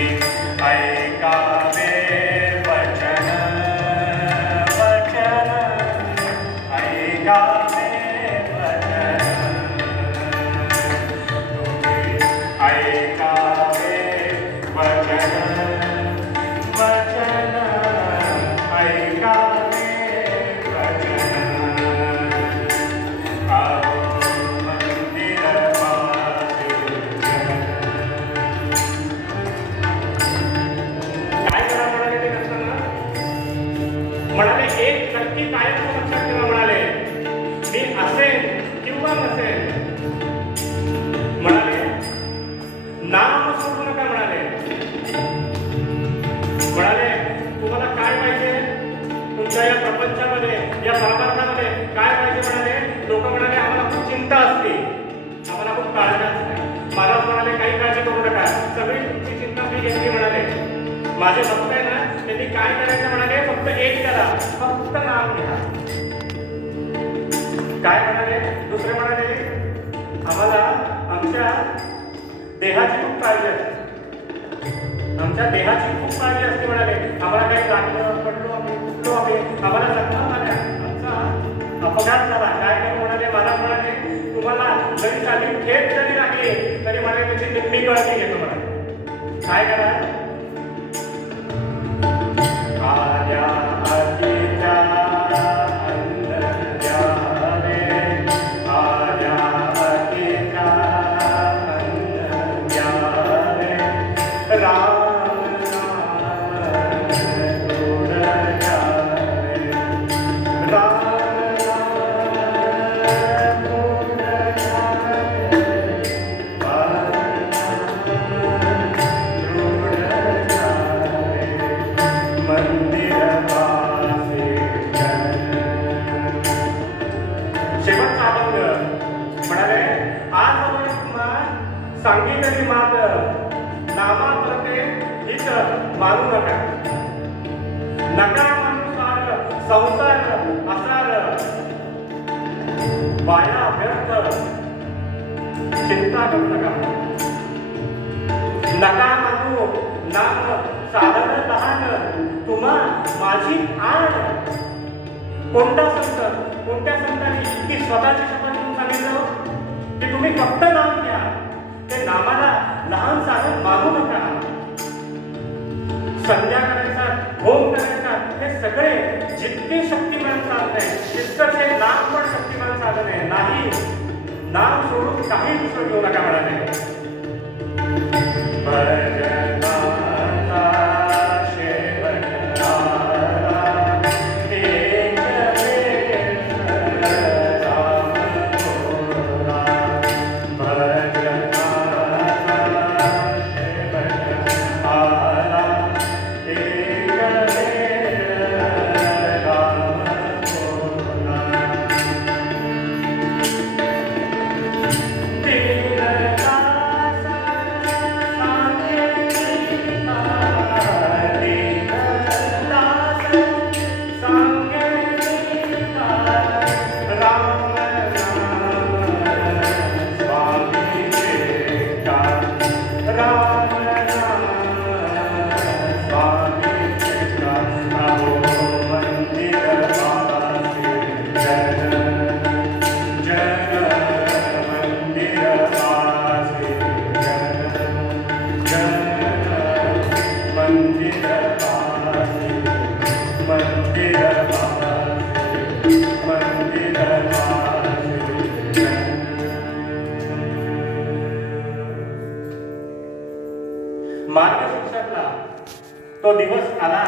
ऐकावे वचन वचन ऐकावे वचन तुम्ही ऐकावे वचन वचन ऐकावे वचन आओ मंदिर म्हणाले एक नक्की कायम लक्षात ठेवा म्हणाले मी असेन किंवा नसेन म्हणाले नाम सोडू नका म्हणाले तुम्हाला काय पाहिजे तुमच्या या प्रपंचामध्ये या परमार्थामध्ये काय पाहिजे म्हणाले लोक म्हणाले आम्हाला खूप चिंता असते आम्हाला खूप काळजी असते महाराज म्हणाले काही काळजी करू नका सगळी तुमची चिंता मी घेतली म्हणाले माझे भक्त आहे ना त्यांनी काय करायचं म्हणाले फक्त एक करा फक्त नाम घ्या काय म्हणाले दुसरे म्हणाले आम्हाला आमच्या देहाची खूप काळजी असते आमच्या देहाची खूप काळजी असते म्हणाले आम्हाला काही लागलं पडलो आम्ही उठलो आम्ही आम्हाला जखमा झाल्या आमचा अपघात झाला काय नाही म्हणाले मला म्हणाले तुम्हाला जरी साधी खेप जरी लागली तरी मला त्याची निम्मी काळजी घेतो म्हणाले काय करा आया अतिथा अन्न द्यावे आया अतिथा अन्न द्यावे राम नाम गोड द्यावे राम नाम गोड द्यावे शेवटचा अभंग म्हणाले आज सांगितली मात नामा प्रते हित मारू नका नका मानुसार संसार असार वाया व्यर्थ चिंता करू नका नका मानू नाम साधन लहान तुम्हा माझी आण कोणत्या संतांनी इतकी स्वतःची शपथ घेऊन सांगितलं की तुम्ही फक्त नाम घ्या ते नामाला लहान साधन मानू नका संध्या करायचा होम करायचा हे सगळे जितके शक्तिमान साधन आहे तितकंच हे नाम पण शक्तिमान साधन आहे नाही नाम सोडून काही दुसरं घेऊ नका म्हणाले मार्गशीर्षातला तो दिवस आला